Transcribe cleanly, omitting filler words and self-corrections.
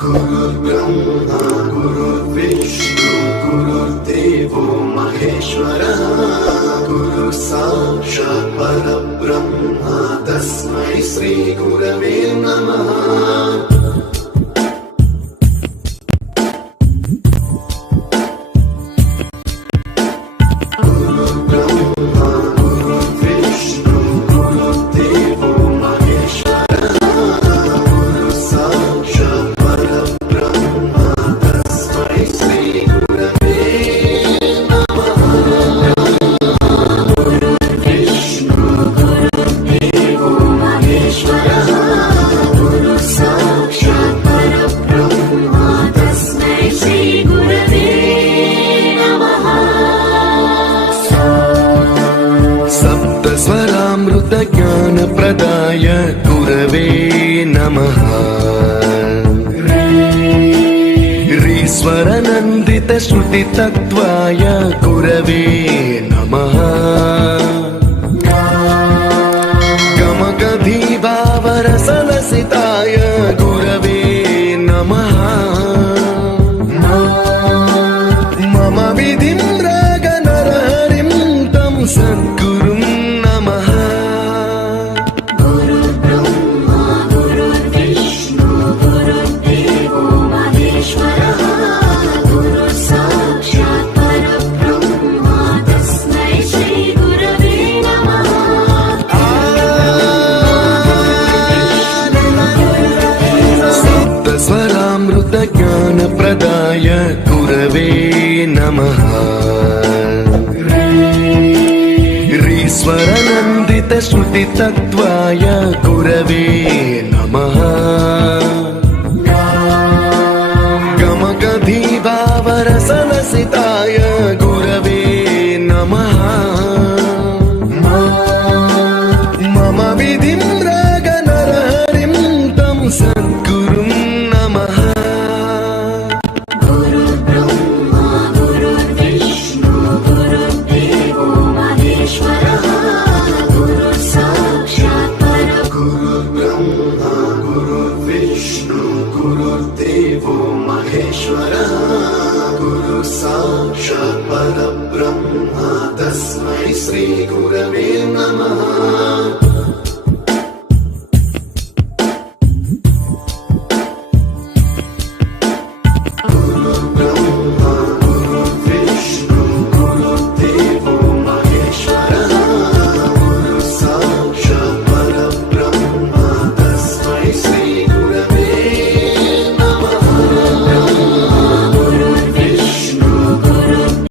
गुरुर्ब्रह्मा गुरुर्विष्णु गुरुर्देवो महेश्वरः गुरु साक्षात् परब्रह्म तस्मै श्री गुरवे नमः। ज्ञानप्रदाय गुरवे नमः। ह्रीश्वरनन्दितश्रुतितत्त्वाय गुरवे नमः। गमगधीभावरसलसिताय गुरवे नमः। मम विधिं रागनरहरिं तं सद्गुरुं नमः। ज्ञानप्रदाय गुरवे नमः। ह्रीश्वरनन्दितश्रुतितत्त्वाय गुरवे नमः। गमगधीभावरसलसिताय गुरवे नमः। मम विधिं रागनरहरिं तं सद्गुरुं नमः। गुरुर्देवो महेश्वरः गुरु साक्षात् परब्रह्म तस्मै श्री गुरवे नमः।